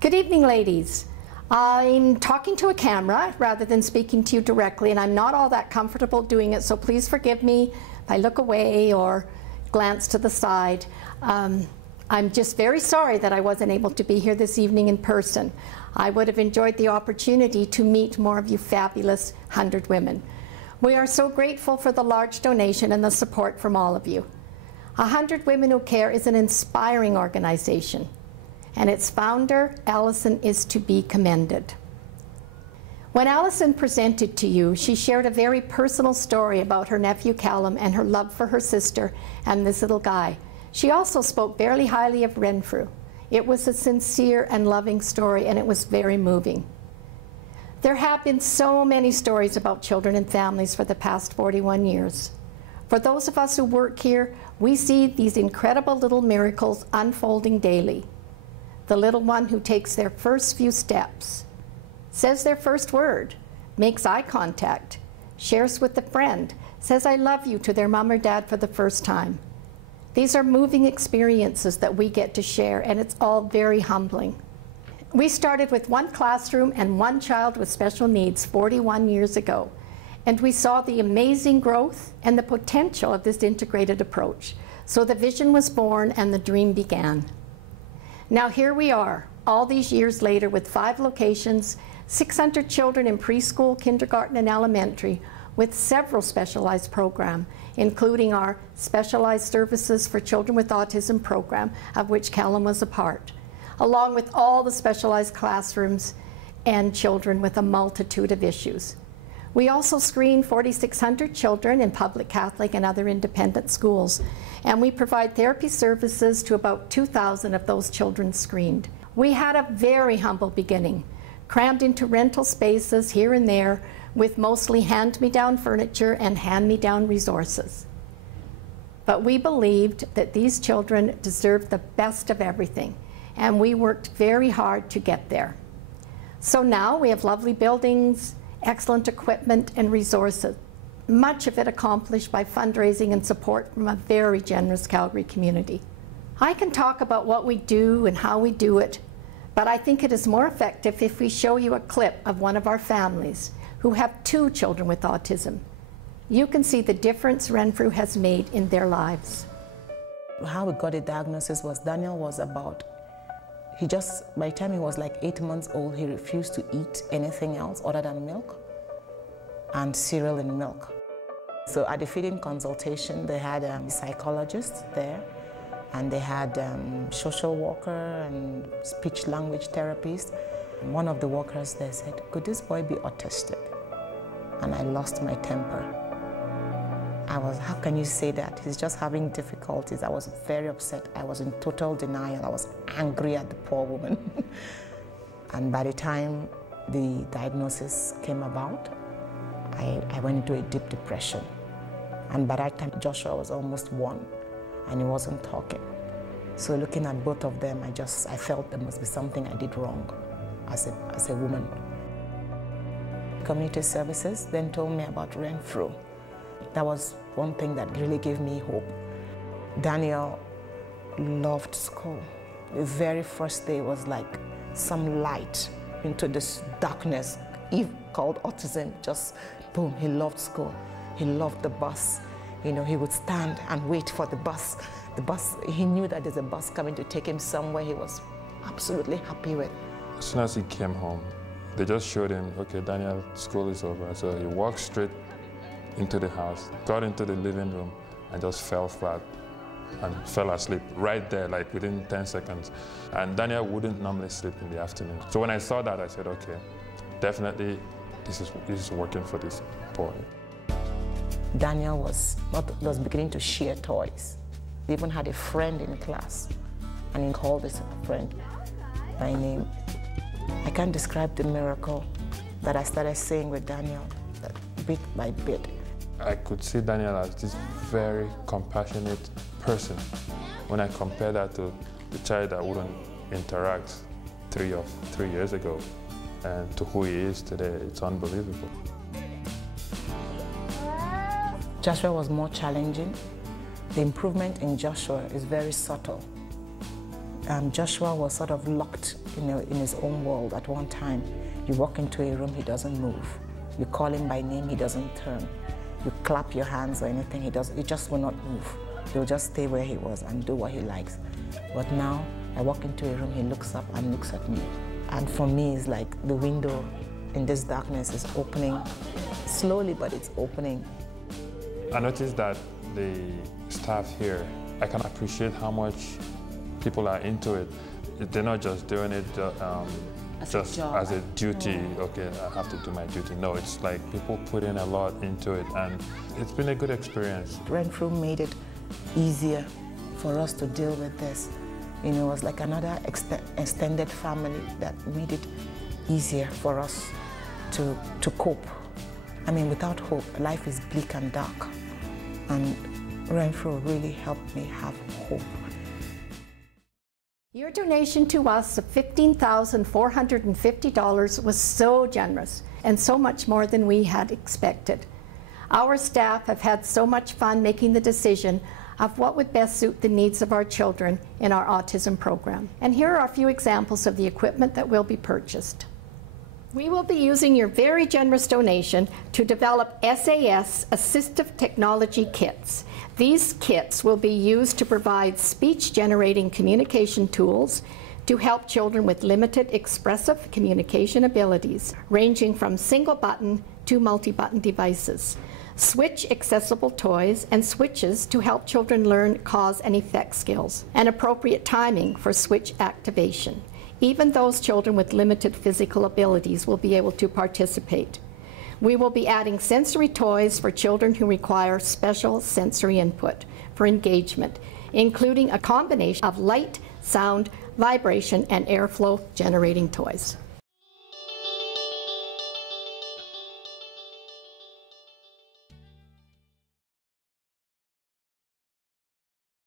Good evening, ladies. I'm talking to a camera rather than speaking to you directly, and I'm not all that comfortable doing it, so please forgive me if I look away or glance to the side. I'm just very sorry that I wasn't able to be here this evening in person. I would have enjoyed the opportunity to meet more of you fabulous 100 women. We are so grateful for the large donation and the support from all of you. 100 Women Who Care is an inspiring organization, and its founder, Allison, is to be commended. When Allison presented to you, she shared a very personal story about her nephew Callum and her love for her sister and this little guy. She also spoke very highly of Renfrew. It was a sincere and loving story, and it was very moving. There have been so many stories about children and families for the past 41 years. For those of us who work here, we see these incredible little miracles unfolding daily. The little one who takes their first few steps, says their first word, makes eye contact, shares with a friend, says I love you to their mom or dad for the first time. These are moving experiences that we get to share, and it's all very humbling. We started with one classroom and one child with special needs 41 years ago, and we saw the amazing growth and the potential of this integrated approach. So the vision was born and the dream began. Now here we are, all these years later, with 5 locations, 600 children in preschool, kindergarten, and elementary, with several specialized programs, including our Specialized Services for Children with Autism program, of which Callum was a part, along with all the specialized classrooms and children with a multitude of issues. We also screen 4,600 children in public, Catholic, and other independent schools, and we provide therapy services to about 2,000 of those children screened. We had a very humble beginning, crammed into rental spaces here and there with mostly hand-me-down furniture and hand-me-down resources. But we believed that these children deserved the best of everything, and we worked very hard to get there. So now we have lovely buildings, excellent equipment and resources, much of it accomplished by fundraising and support from a very generous Calgary community. I can talk about what we do and how we do it, but I think it is more effective if we show you a clip of one of our families who have 2 children with autism. You can see the difference Renfrew has made in their lives. How we got a diagnosis was Daniel was about, by the time he was like 8 months old, he refused to eat anything else other than milk and cereal and milk. So at the feeding consultation, they had a psychologist there, and they had social worker and speech language therapist. And one of the workers there said, could this boy be autistic? And I lost my temper. How can you say that? He's just having difficulties. I was very upset. I was in total denial. I was angry at the poor woman. And by the time the diagnosis came about, I went into a deep depression. And by that time, Joshua was almost 1, and he wasn't talking. So looking at both of them, I felt there must be something I did wrong as a woman. Community services then told me about Renfrew. That was one thing that really gave me hope. Daniel loved school. The very first day was like some light into this darkness called autism. Just boom, he loved school. He loved the bus. You know, he would stand and wait for the bus. He knew that there's a bus coming to take him somewhere he was absolutely happy with. As soon as he came home, they just showed him, okay, Daniel, school is over. So he walked straight into the house, got into the living room, and just fell flat and fell asleep right there, like within 10 seconds. And Daniel wouldn't normally sleep in the afternoon. So when I saw that, I said, okay, definitely this is working for this boy. Daniel was beginning to share toys. He even had a friend in class, and he called this friend by name. I can't describe the miracle that I started seeing with Daniel, bit by bit. I could see Daniel as this very compassionate person. When I compare that to the child that wouldn't interact 3 years ago, and to who he is today, it's unbelievable. Joshua was more challenging. The improvement in Joshua is very subtle. Joshua was sort of locked in his own world at one time. You walk into a room, he doesn't move. You call him by name, he doesn't turn. You clap your hands or anything, he just will not move. He'll just stay where he was and do what he likes. But now, I walk into a room, he looks up and looks at me. And for me, it's like the window in this darkness is opening, slowly, but it's opening. I noticed that the staff here, I can appreciate how much people are into it. They're not just doing it just as a duty, okay, I have to do my duty. No, it's like people put in a lot into it, and it's been a good experience. Renfrew made it easier for us to deal with this. You know, it was like another extended family that made it easier for us to cope. I mean, without hope, life is bleak and dark. And Renfrew really helped me have hope. Your donation to us of $15,450 was so generous and so much more than we had expected. Our staff have had so much fun making the decision of what would best suit the needs of our children in our autism program. And here are a few examples of the equipment that will be purchased. We will be using your very generous donation to develop SAS assistive technology kits. These kits will be used to provide speech-generating communication tools to help children with limited expressive communication abilities, ranging from single-button to multi-button devices. Switch-accessible toys and switches to help children learn cause and effect skills, and appropriate timing for switch activation. Even those children with limited physical abilities will be able to participate. We will be adding sensory toys for children who require special sensory input for engagement, including a combination of light, sound, vibration, and airflow generating toys.